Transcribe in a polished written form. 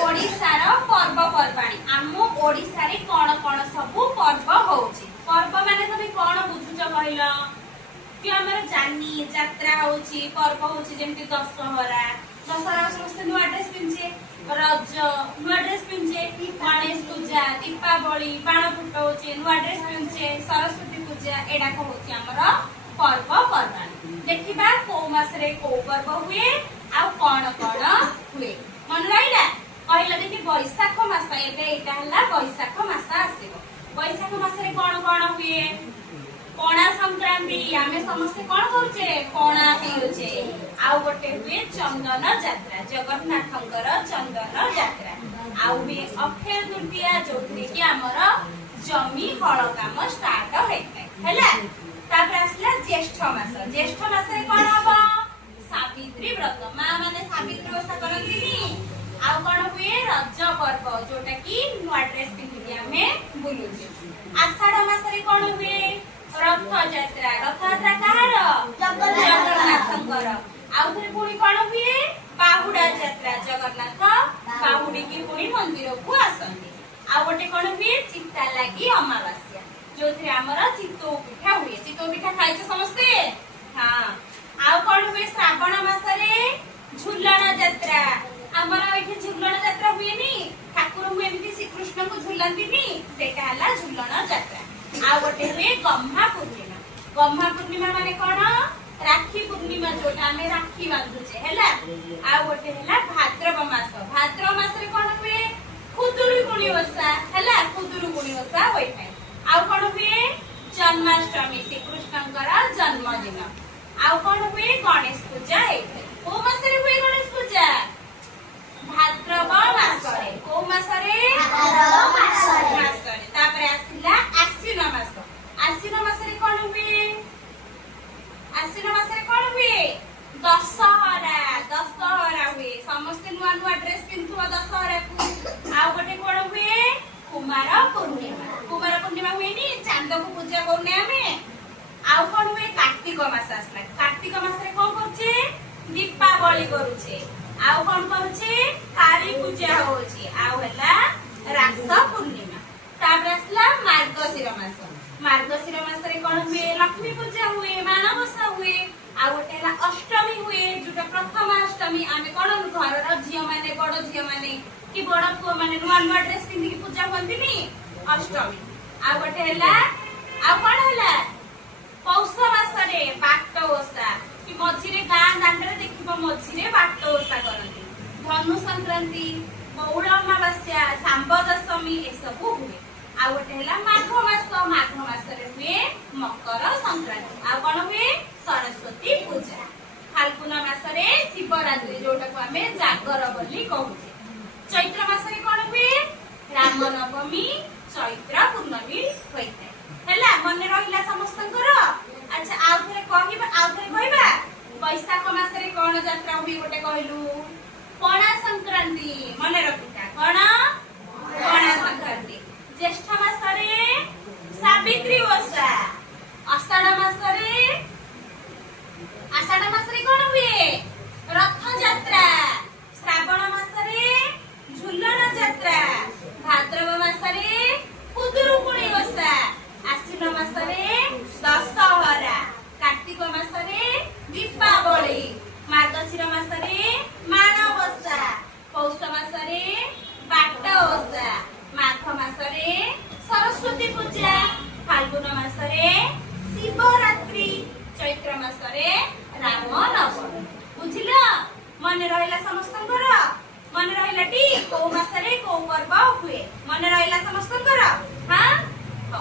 ओडिशार पर्वपर्वाणी आम ओडिशा रे कौन कौन सब पर्व होउची पर्व माने तमे कौन बुझुछ कहलो कि हमर जानी यात्रा होउची पर्व होउची जेमति दशहरा दशहरा समस्त नुआ ड्रेस पिनछे रज नुआ ड्रेस पिनछे गणेश पूजा दीपावली बाण फुट होउची नुआ ड्रेस पिनछे सरस्वती पूजा एडा को होउची हमर पर्वपर्वाणी देखिबा को मास रे को पर्व हुए आ कौन कौन हुए मन रहिला कहला देखि बैशाख मास एबे एटा हला बैशाख मास आसीबो बैशाख मास रे कोन कोन हुए पणा संक्रांति आमे समस्त कोन करूचे पणा पिउचे आ गोटे हुए चंदन यात्रा जगन्नाथंकर चंदन यात्रा आ हुए अक्षय तृतीया जोथि कि हमर जमी हळ काम स्टार्ट होइते हला तापर आसला ज्येष्ठ मास रे कोन हबो सावित्री व्रत मां माने सावित्री व्रत करंतिनी आ कोन हुए रज पर्व जोटा कि नुआ ड्रेस पिंधि हमें बुलुचे आषाढ़ मास रे कोन हुए रथ यात्रा कहार जगन्नाथंकर आ उधर पुणी कोन हुए बाहुडा यात्रा जगन्नाथ बाहुडी की पुणी मंदिर को आसंती आ गोटे कोन हुए चित्ता लागि अमावास्या जोथि हमर चित्तो पिठा खाइछ समस्ते हां आ कोन हुए श्रावण मास रे झुलन यात्रा हमर एठी झुलन यात्रा हुएनी ठाकुर हु एमती श्री कृष्ण को झुलंतीनी सेटा हला झुलन यात्रा आ गोटे हुए गम्हा पूर्णिमा माने कोन राखी पूर्णिमा जोटा हमें राखी बांधुचे हैला आ गोटे हला भाद्रव मास रे कोन हुए खुदुरुकुणी ओषा हैला खुदुरुकुणी ओषा होय थाय आ कोन हुए जन्माष्टमी श्री कृष्णकर जन्मदिन आ कोन हुए गणेश पूजा हे को मास रे हुए गणेश पूजा भाद्रव मासरे को मासरे भाद्रव मासरे तापर आसिला आश्विन मासरे कोन हुए दशहरा हुए समस्त नुआ ड्रेस पिंथुवा दशहरा को आ गोटे कोन हुए कुमार पूर्णिमा हुएनी चांद को पूजा करने हमें आ कोन हुए कार्तिक मास आसला कार्तिक मास रे कोन करछे दीपावली करूछे आउ कोन करूछे काली पूजा होची आउ हला रास पूर्णिमा तापर आसला मार्गशीर मास रे कोन हुए लक्ष्मी पूजा हुए मानवसा हुए आ गोटे हला अष्टमी हुए जोटा प्रथम अष्टमी आमे कोन घर र झियो माने बड़ झियो माने कि बड़ पुओ माने नुआ ड्रेस पिंधि की पूजा करथिनी अष्टमी आ गोटे हला आ कोन हला पौष मास रे बाट ओसा कि मझिरे गां दांडरे देखिबो मझिरे बाट ओसा करନ୍ତି धनु संक्रांति बौल अमावास्या सांब दशमी ए सब हुए आ गोटे हला माघ मास रे हुए मकर संक्रांति आ कोन हुए सरस्वती पूजा फाल्गुन मास रे शिवरात्रि जोटा को हमें जागर बोली कहूचे चैत्र मास रे कोन हुए राम नवमी चैत्र पूर्णमी होइते हला मने रहिला समस्तंकर अच्छा आउ थरे कहबा बैशाख मास रे कोन यात्रा हुई गोटे कहलु पणा संक्रांति मने रखिता कोन पणा संक्रांति ज्येष्ठ मास रे सावित्री ओषा आषाढ़ मास रे कोन हुए रथ यात्रा श्रावण मास रे झुलन यात्रा भाद्रव मास रे खुदुरुकुणी ओषा आश्विन मास रे दशहरा कार्तिक मास रे दीपावली मार्गशीर मास रे मानवसा पौष मास रे बाट ओषा माघ मास रे सरस्वती पूजा फाल्गुन मास रे शिवरात्रि चैत्र मास रे राम नवमी बुझिला मन रहिला समस्तंकर मन रहिला टी को मास रे को पर्व हुए मन रहिला समस्तंकर हां हो।